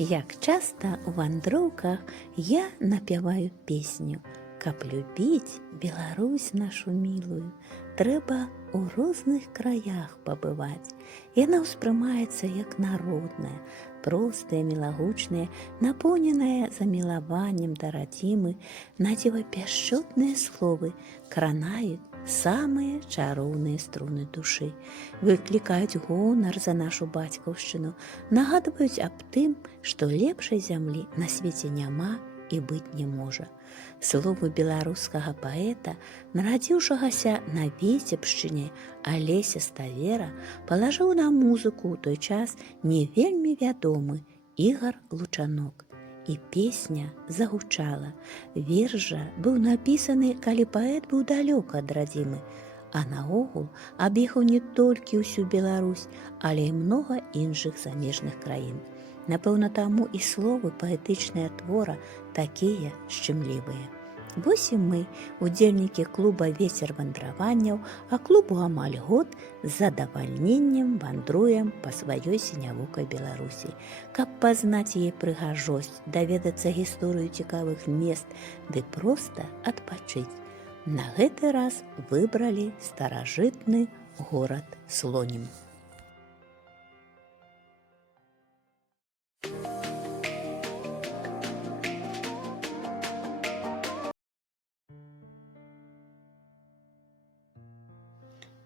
Як часта у вандроўках я напяваю песню: каб любіць Беларусь нашу мілую, трэба ў розных краях пабываць. Яна ўспрымаецца як народная, простая, мілагучная, напоўненая замілаваннем да радзімы, надзівапяшчотныя словы кранаюць самыя чароўныя струны душы, выклікаюць гонар за нашу бацькаўшчыну, нагадваюць аб тым, што лепшай зямлі на свеце няма і быць не можа. Словы беларускага паэта, нарадзіўшагася на Віцебшчыне, Алеся Ставера, палажыў на музыку ў той час не вельмі вядомы Ігар Лучанок. І песня загучала. Верш жа быў напісаны, калі паэт быў далёк ад радзімы, а наогул аб'ехаў не толькі ўсю Беларусь, але і многа іншых замежных краін. Напэўна, таму і словы паэтычныя твора такія шчымлівыя. Вось і мы, удзельнікі клуба «Вецер вандраванняў», а клубу амаль год, з задавальненнем вандруем па сваёй сінявокай Беларусі, каб пазнаць яе прыгажосць, даведацца гісторыю цікавых мест, ды проста адпачыць. На гэты раз выбралі старажытны горад Слонім.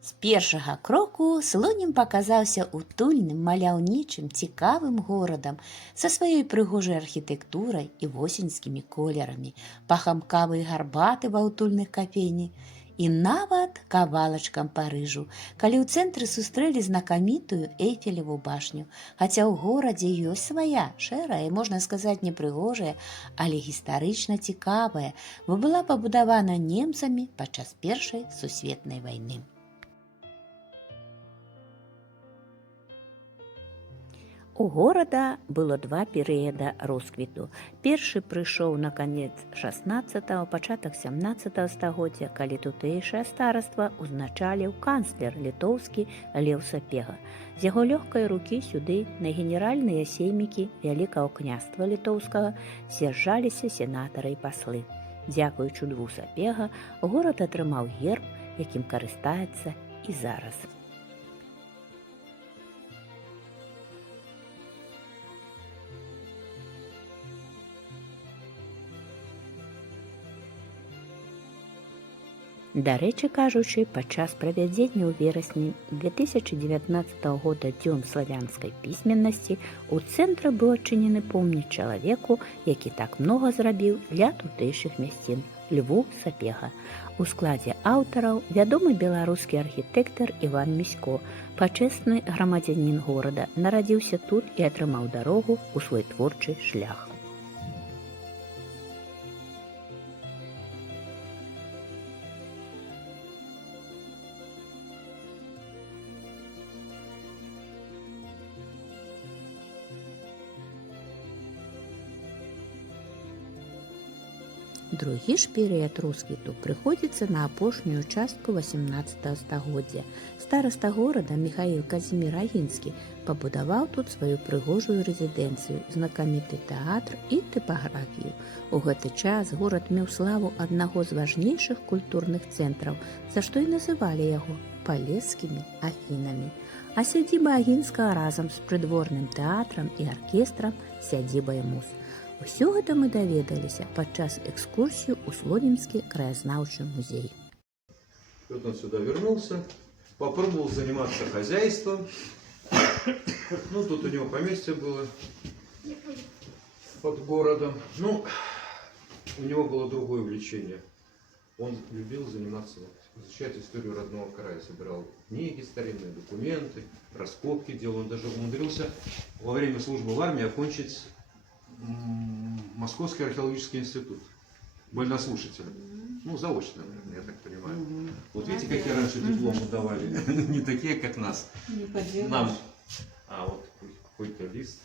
З першага кроку Слонім паказаўся утульным, маляўнічым, цікавым горадам са сваёй прыгожай архітэктурай і восеньскімі колерамі, пахам кавы і гарбаты ва ўтульных кафейні і нават кавалачкам Парыжу, калі ў цэнтры сустрэлі знакамітую Эйфелеву башню. Хаця ў горадзе ёсць свая, шэрая, можна сказаць, непрыгожая, але гістарычна цікавая, бо была пабудавана немцамі падчас Першай сусветнай вайны. У горада было два перыяда росквіту. Першы прыйшоў на канец 16-го, пачатак 17-го стагоддзя, калі тутэйшае стараства узначаліў канцлер літоўскі Леў Сапега. З яго лёгкай рукі сюды на генеральныя сеймікі Вялікага княства літоўскага з'язджаліся сенатары і паслы. Дзякуючы Льву Сапега горад атрымаў герб, якім карыстаецца і зараз. Дарэчы кажучы, падчас правядзення ў верасні 2019 года Дзён славянскай пісьменнасці у цэнтры быў адчынены помнік чалавеку, які так многа зрабіў для тутэйшых мясцін – Льву Сапега. У складзе аўтараў вядомы беларускі архітэктар Іван Місько, пачэсны грамадзянін горада, нарадзіўся тут і атрымаў дарогу ў свой творчы шлях. Другі ж перыяд росквіту прыходзіцца на апошнюю частку 18 стагоддзя. Стараста горада Міхаіл Казімір Агінскі пабудаваў тут сваю прыгожую рэзідэнцыю, знакаміты тэатр і тыпаграфію. У гэты час горад меў славу аднаго з важнейшых культурных цэнтраў, за што і называлі яго палескімі Афінамі. А сядзіба Агінскага разам з прыдворным тэатрам і аркестрам сядзібай муз. Усё гэта мы даведаліся падчас экскурсію ў Слонімскі краязнаўчы музей. Вот он сюда вернулся, попробовал заниматься хозяйством. Ну, тут у него поместье было под городом. Ну, у него было другое увлечение. Он любил заниматься, изучать историю родного края. Собирал книги, старинные документы, раскопки делал. Он даже умудрился во время службы в армии окончить Московский археологический институт. Вольнослушателем. Ну, заочно, наверное, я так понимаю. Вот видите, какие раньше дипломы давали? Не такие, как нас. Нам. А вот какой-то лист.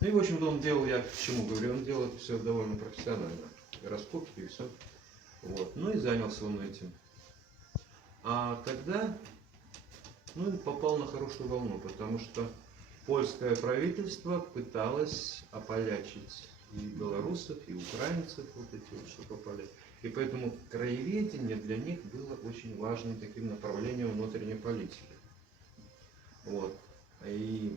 Ну и, в общем-то, он делал, я к чему говорю, он делал все довольно профессионально. И раскопки, и все. Вот. Ну и занялся он этим. А тогда, ну, попал на хорошую волну, потому что польское правительство пыталось ополячить и белорусов, и украинцев, вот эти вот, что попали. И поэтому краеведение для них было очень важным таким направлением внутренней политики. Вот. И,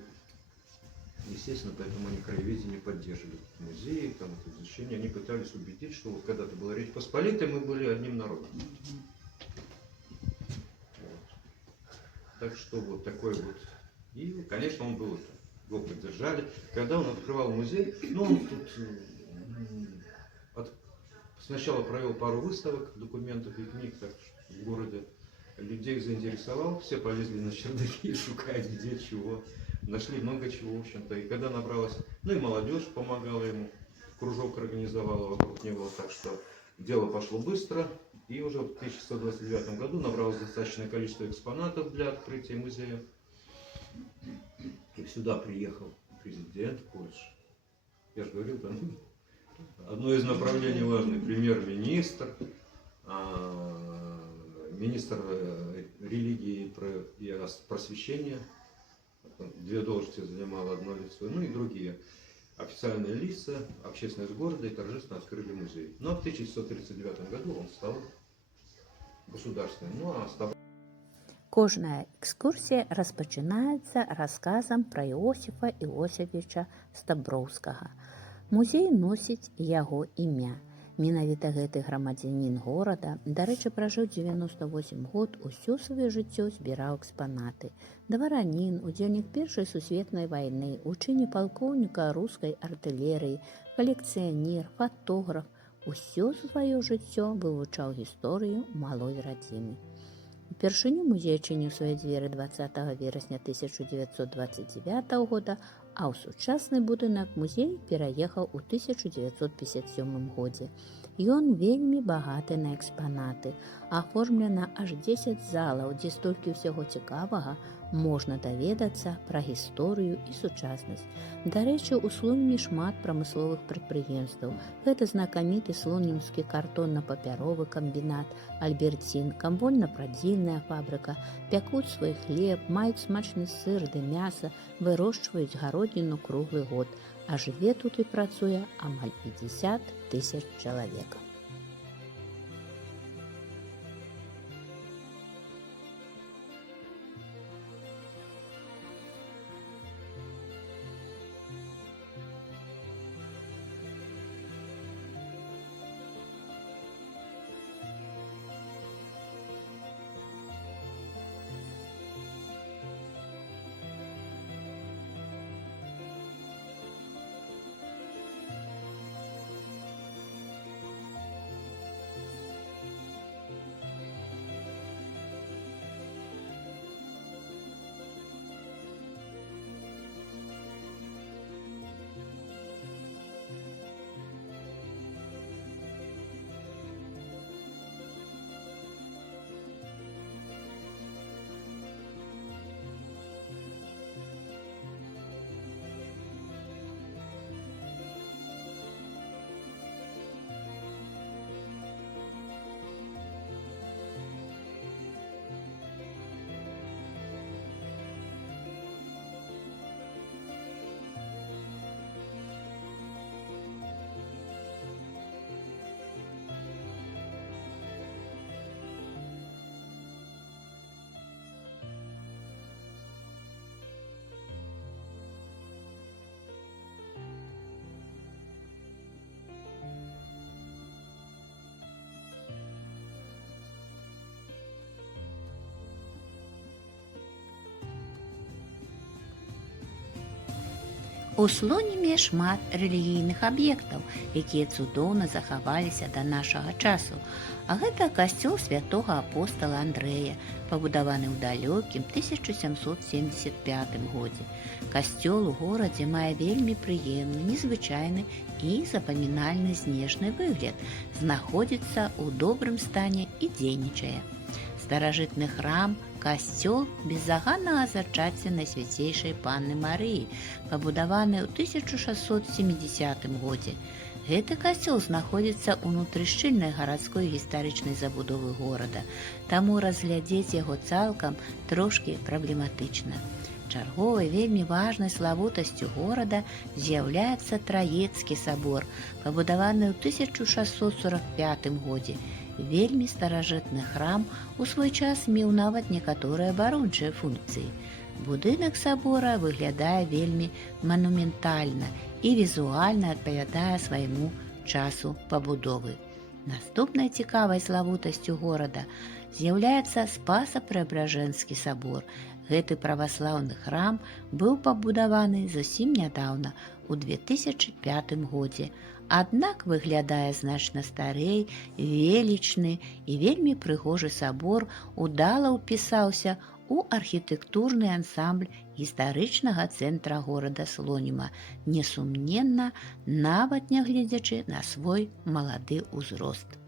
естественно, поэтому они краеведение поддерживали. Музеи, там, изучение, они пытались убедить, что вот когда-то была Речь Посполитая, мы были одним народом. Вот. Так что вот такой вот. И, конечно, он был, его поддержали. Когда он открывал музей, ну, он тут сначала провел пару выставок, документов и книг так, в городе. Людей заинтересовал, все полезли на чердаки, шукать где, чего. Нашли много чего, в общем-то. И когда набралась, ну и молодежь помогала ему, кружок организовала вокруг него, так что дело пошло быстро. И уже в 1129 году набралось достаточное количество экспонатов для открытия музея. И сюда приехал президент Польши. Я же говорил, там одно из направлений важных, премьер-министр, министр религии и просвещения, две должности занимало одно лицо, ну и другие официальные лица, общественность города, и торжественно открыли музей. Но в 1139 году он стал государственным. Ну а Кожная экскурсія распачынаецца расказам пра Іосіфа Іосіфовича Стаброўскага. Музей носіць яго імя. Менавіта гэты грамадзянін горада, дарэчы, пражыў 98 год, усё сваё жыццё збіраў экспанаты. Дваранін, удзельнік Першай сусветнай вайны, у чыне палкоўніка рускай артылерыі, калекцыянер, фатограф, усё сваё жыццё вывучаў гісторыю малой радзімы. Упершыню музей адчыніў свае дзверы 20 верасня 1929 года, а ў сучасны будынак музей пераехаў у 1957 годзе. Ён вельмі багаты на экспанаты. Аформлена аж 10 залаў, дзе столькі ўсяго цікавага можна даведацца пра гісторыю і сучаснасць. Дарэчы, у Слоніме шмат прамысловых прадпрыемстваў. Гэта знакаміты слонімскі картонна-папяровы камбінат, Альберцін, камбольна-прадзільная фабрыка, пякуць свой хлеб, маюць смачны сыр ды мяса, вырошчваюць гародніну круглы год, а жыве тут і працуе амаль 50 000 чалавек. У Слоніме шмат рэлігійных аб'ектаў, якія цудоўна захаваліся да нашага часу. А гэта касцёл святога апостала Андрэя, пабудаваны ў далёкім 1775 годзе. Касцёл у горадзе мае вельмі прыемны, незвычайны і запамінальны знешні выгляд, знаходзіцца ў добрым стане і дзейнічае. Старажытны храм, касцёл беззаганнага зачацця Найсвяцейшай Панны Марыі, пабудаваны ў 1670 годзе. Гэты касцёл знаходзіцца ўнутры шчыльнай гарадской гістарычнай забудовы горада, таму разглядзець яго цалкам трошкі праблематычна. Чарговай вельмі важнай славутасцю горада з'яўляецца Траецкі сабор, пабудаваны ў 1645 годзе. Вельмі старажытны храм у свой час меў нават некаторыя абарончыя функцыі. Будынак сабора выглядае вельмі манументальна і візуальна адпавядае свайму часу пабудовы. Наступнай цікавай славутасцю горада з'яўляецца Спаса-Преабражэнскі сабор. Гэты праваслаўны храм быў пабудаваны зусім нядаўна, у 2005 годзе. Аднак выглядае значна старэй, велічны і вельмі прыгожы сабор удала ўпісаўся у архітэктурны ансамбль гістарычнага цэнтра горада Слоніма, несумненна, нават нягледзячы на свой малады ўзрост.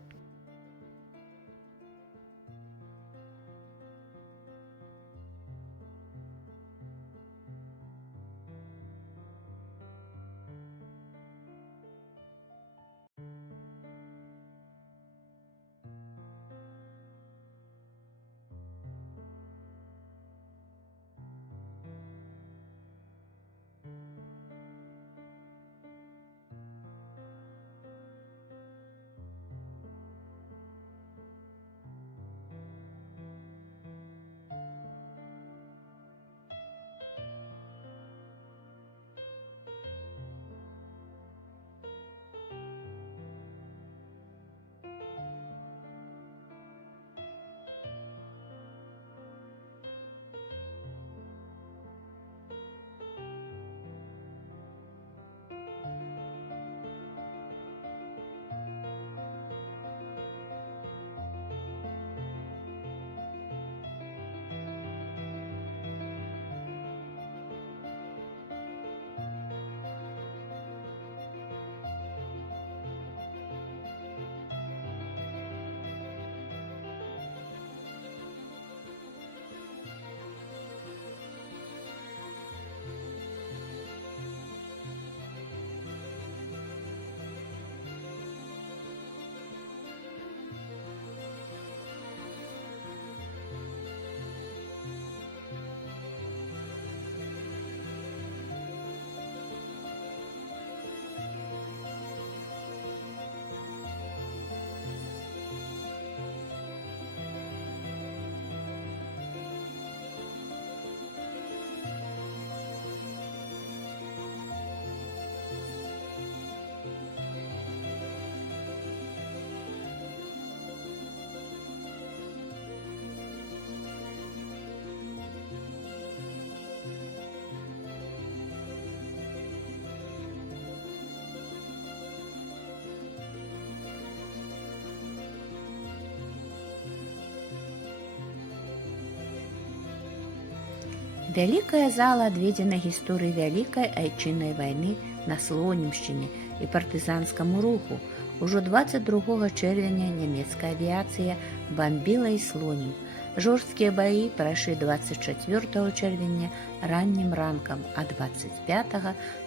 Вялікая зала адведзена гісторыі вялікай айчыннай вайны на Слонімшчыне і партызанскаму руху. Ужо 22 чэрвеня нямецкая авіяцыя бамбіла і Слонім. Жорсткія баі прайшлі 24 чэрвеня раннім ранкам, а 25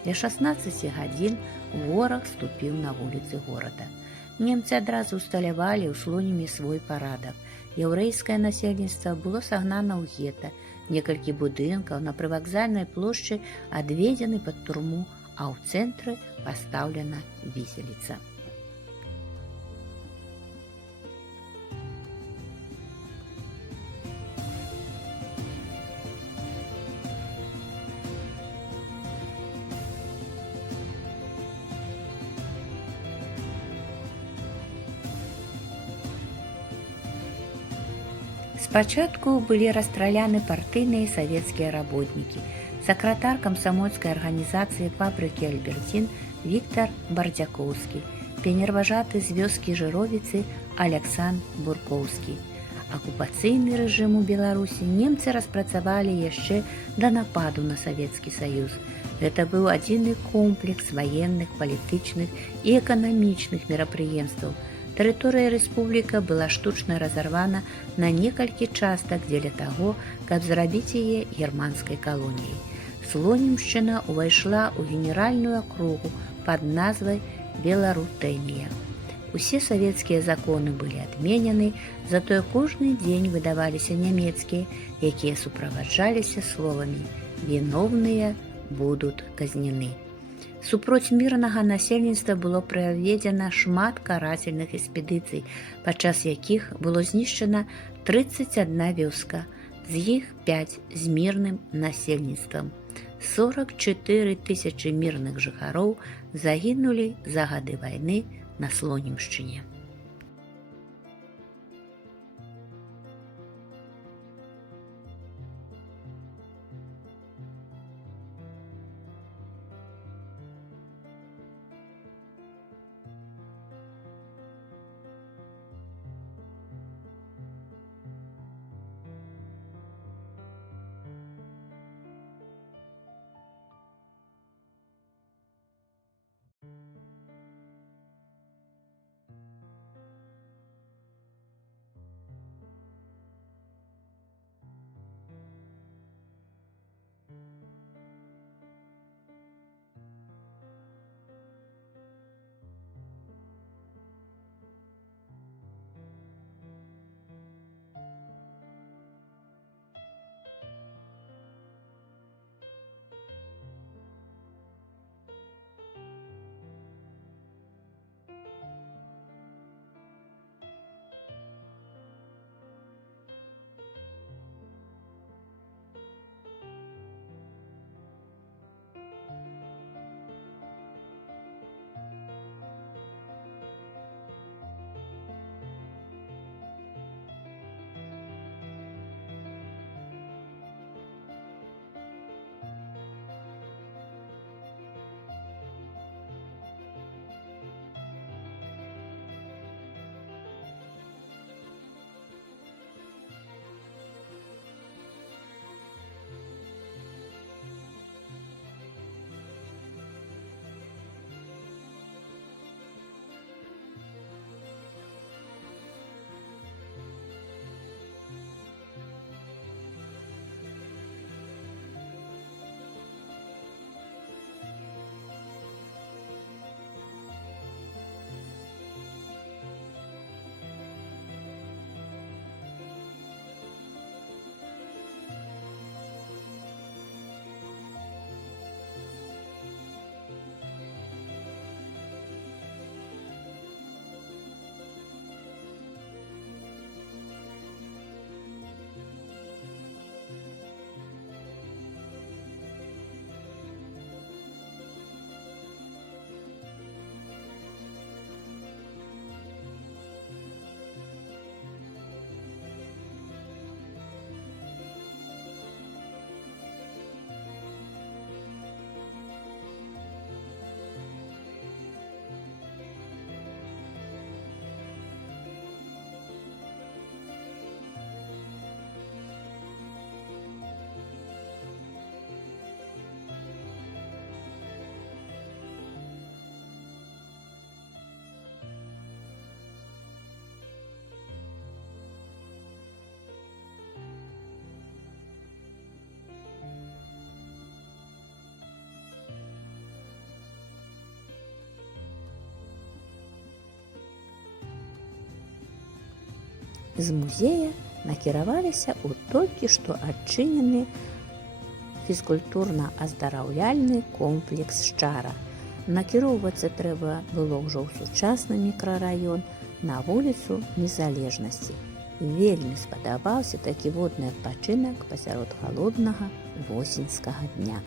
ля 16 гадзін вораг ступіў на вуліцы горада. Немцы адразу усталявалі ў Слоніме свой парадак. Яўрэйскае насельніцтва было сагнана ў гета. Некалькі будынкаў на прывакзальнай плошчы адведзены пад турму, а ў цэнтры пастаўлена віселіца. Спачатку былі расстраляны партыйныя савецкія работнікі. Сакратар камсамольскай арганізацыі фабрыкі «Альберцін» Віктар Бардзякоўскі, піянерважаты з вёскі Жыровіцы Аляксан Буркоўскі. Акупацыйны рэжым у Беларусі немцы распрацавалі яшчэ да нападу на Савецкі Саюз. Гэта быў адзіны комплекс ваенных, палітычных і эканамічных мерапрыемстваў. Тэрыторыя рэспубліка была штучна разарвана на некалькі частак дзеля таго, каб зрабіць яе германскай калоніяй. Слонімшчына ўвайшла ў генеральную акругу пад назвай Беларутэнія. Усе савецкія законы былі адменены, затое кожны дзень выдаваліся нямецкія, якія суправаджаліся словамі виновные будут казнены. Супроць мірнага насельніцтва было праведзена шмат карательных экспедыцый, падчас якіх было знішчана 31 вёска, з іх 5 з мірным насельніцтвам. 44 тысячы мірных жыхароў загінулі за гады вайны на Слонімшчыне. З музея накіраваліся ў толькі што адчынены фізкультурна-аздараўляльны комплекс «Шчара». Накіроўвацца трэба было ўжо ў сучасны мікрараён на вуліцу Незалежнасці. Вельмі спадабаўся такі водны адпачынак пасярод халоднага восеньскага дня.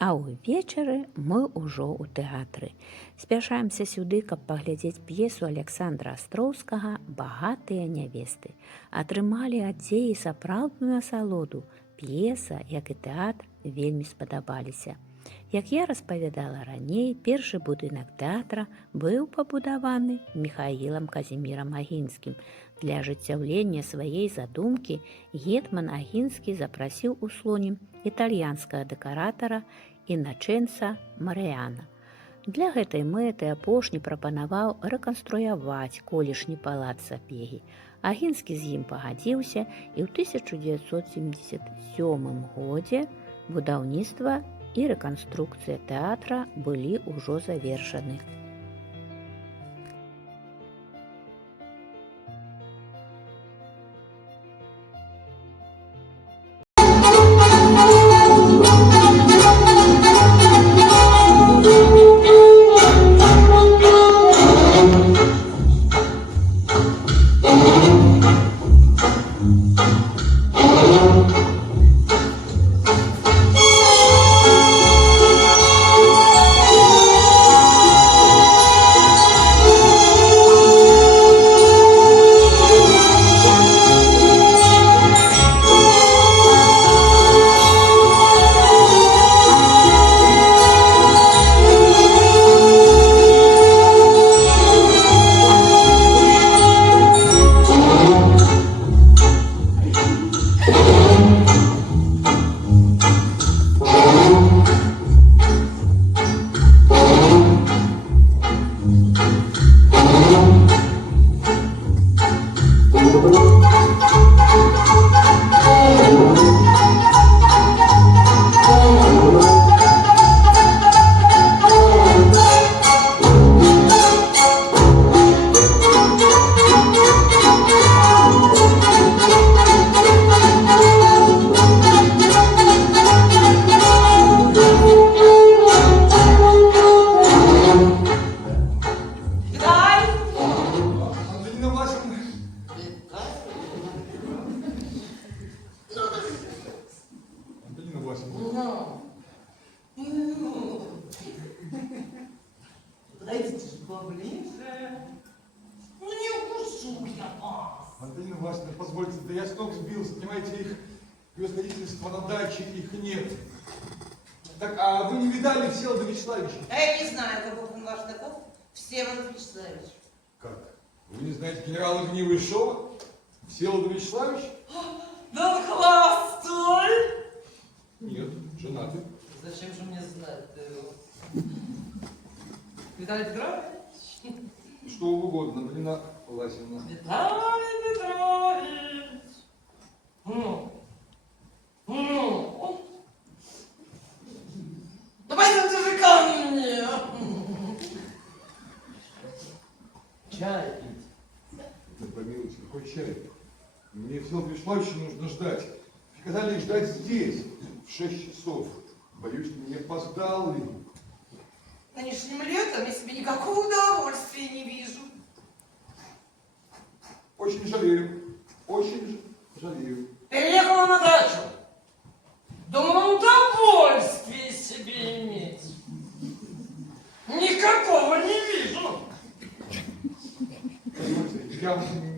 А ўвечары мы ўжо ў тэатры. Спяшаемся сюды, каб паглядзець п'есу Александра Астроўскага «Багатыя нявесты». Атрымалі ад дзеі сапраўдную асалоду. П'еса, як і тэатр, вельмі спадабаліся. Як я распавядала раней, першы будынак тэатра быў пабудаваны Міхаілам Казімірам Агінскім. Для ажыццяўлення сваёй задумкі гетман Агінскі запрасіў у Слонім італьянскага дэкаратара Іначэнца Марыяна. Для гэтай мэты апошні прапанаваў рэканструяваць колішні палац Сапегі. Агінскі з ім пагадзіўся, і ў 1977 годзе будаўніцтва і рэканструкцыя тэатра былі ўжо завершаны. Подойдите же поближе. Ну не укушу я вас. Антонина Васильевна, позвольте, да я с ног сбился, понимаете, их превосходительство на даче, их нет. Так, а вы не видали Всеволода Вячеславовича? Я не знаю, каков он ваш таков. Всеволод Вячеславович. Как? Вы не знаете генерала Гневышова? Всеволода Вячеславович? Да он холостой. Нет, женатый. Зачем же мне знать-то его? Виталий Петрович? Что угодно, Антонина Васильевна. Виталий Петрович! Ну? Да пойдемте же ко мне! Чай пить. Да помилуйте, какой чай? Мне Всеволода Вячеславовича нужно ждать. Сказали ждать здесь, в 6 часов. Боюсь, не опоздал ли. Нынешним летом я себе никакого удовольствия не вижу. Очень жалею, очень жалею. Переехала на дачу. Думала удовольствие себе иметь. Никакого не вижу. Я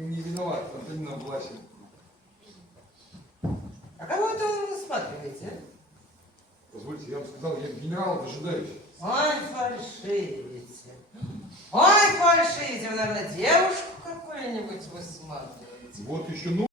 не виноват, Антонина Власина. А кого это вы рассматриваете? Позвольте, я вам сказал, я генерала дожидаюсь. Ой, фальшивите. Ой, фальшивите. Вы, наверное, девушку какую-нибудь высматриваете. Вот еще, ну.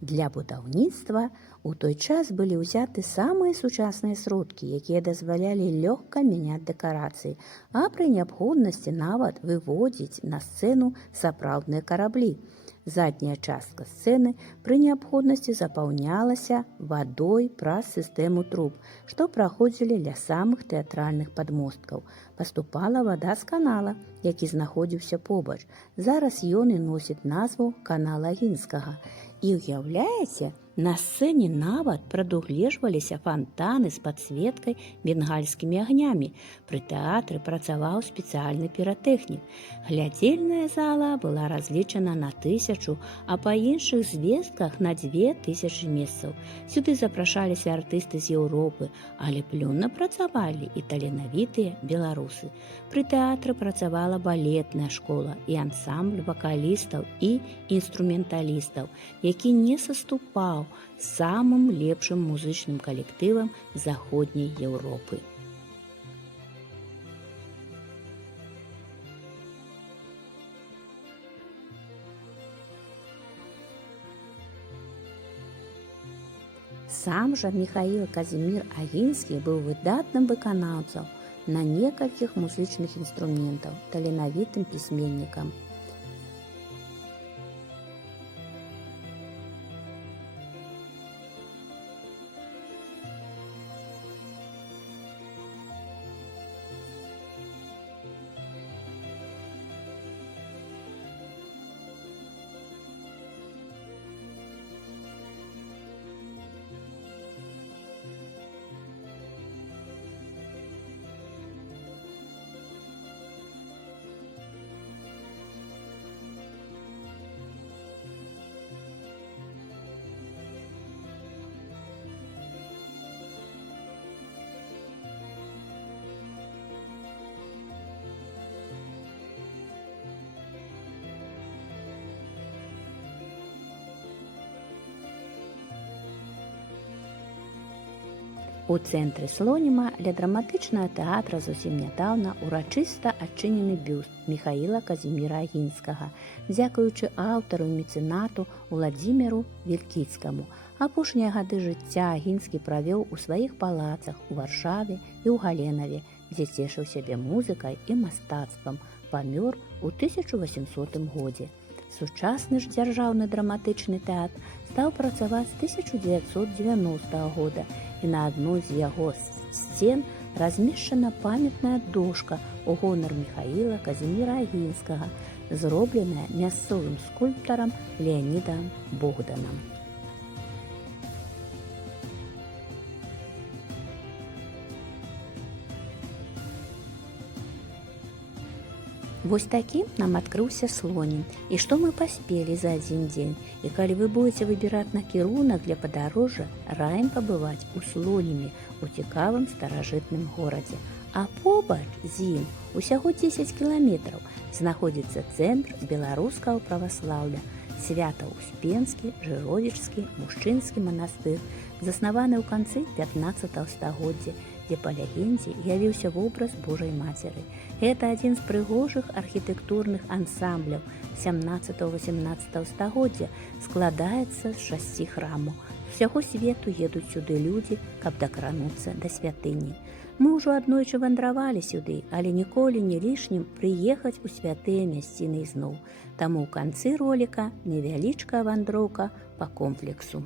Для будаўніцтва у той час былі ўзяты самыя сучасныя сродкі, якія дазвалялі лёгка мяняць дэкарацыі, а пры неабходнасці нават выводзіць на сцэну сапраўдныя караблі. Задняя частка сцэны пры неабходнасці запаўнялася вадой праз сістэму труб, што праходзілі ля самых тэатральных падмосткаў. Паступала вада з канала, які знаходзіўся побач. Зараз ён і носіць назву канала Агінскага. І уяўляеце, На сцэне нават прадугледжваліся фантаны з падсветкай бенгальскімі агнямі. Пры тэатры працаваў спецыяльны піратэхнік. Глядзельная зала была разлічана на 1000, а па іншых звестках на 2000 месцаў. Сюды запрашаліся артысты з Еўропы, але плённа працавалі і таленавітыя беларусы. Пры тэатры працавала балетная школа і ансамбль вакалістаў і інструменталістаў, які не саступаў самым лепшым музычным калектывам заходняй Еўропы. Сам жа Міхаіл Казімір Агінскі быў выдатным выканаўцам на некалькіх музычных інструментаў, таленавітым пісьменнікам. У цэнтры Слоніма ля драматычнага тэатра зусім нядаўна урачыста адчынены бюст Міхаіла Казіміра Агінскага, дзякуючы аўтару і мецэнату Уладзіміру Вілкіцкаму. Апошнія гады жыцця Агінскі правёў у сваіх палацах у Варшаве і ў Галенаве, дзе цешыў сябе музыкай і мастацтвам. Памёр у 1800 годзе. Сучасны ж дзяржаўны драматычны тэатр стаў працаваць з 1990 года, і на адной з яго сцен размешчана памятная дошка ў гонар Міхаіла Казіміра Агінскага, зробленая мясцовым скульптарам Леанідам Богданам. Вось такім нам адкрыўся Слонім, і што мы паспелі за адзін дзень. І калі вы будзеце выбіраць накірунак для падарожжа, раім пабываць у Слонімі, у цікавым старажытным горадзе. А побач з ім, усяго 10 кіламетраў, знаходзіцца цэнтр беларускага праваслаўя, Свята-Успенскі, Жыровічскі, мужчынскі манастыр, заснаваны ў канцы 15 стагоддзя, дзе па легендзе явіўся вобраз Божай Мацеры. Гэта адзін з прыгожых архітэктурных ансамбляў 17-18 стагоддзя, складаецца з 6 храмаў. З усяго свету едуць сюды людзі, каб дакрануцца да святыні. Мы ўжо аднойчы вандравалі сюды, але ніколі не лішнім прыехаць у святыя мясціны ізноў. Таму ў канцы роліка невялічкая вандроўка па комплексу.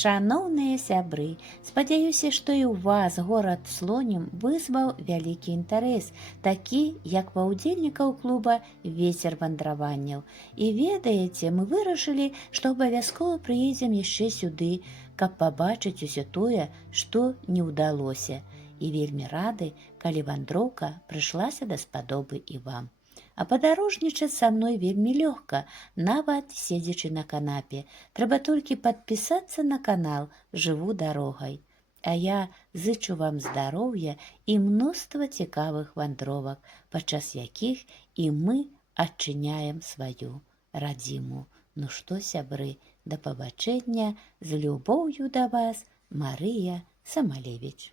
Шаноўныя сябры, спадзяюся, што і ў вас горад Слонім вызваў вялікі інтарэс, такі, як ва ўдзельнікаў клуба «Вецер вандраванняў». І ведаеце, мы вырашылі, што абавязкова прыедзем яшчэ сюды, каб пабачыць усё тое, што не ўдалося. І вельмі рады, калі вандроўка прыйшлася даспадобы і вам. А падарожнічаць са мной вельмі лёгка, нават седзячы на канапе. Трэба толькі падпісацца на канал «Жыву дарогай». А я зычу вам здароўя і мноства цікавых вандровак, падчас якіх і мы адчыняем сваю радзіму. Ну што, сябры, да пабачэння, з любоўю да вас, Марыя Самалевіч.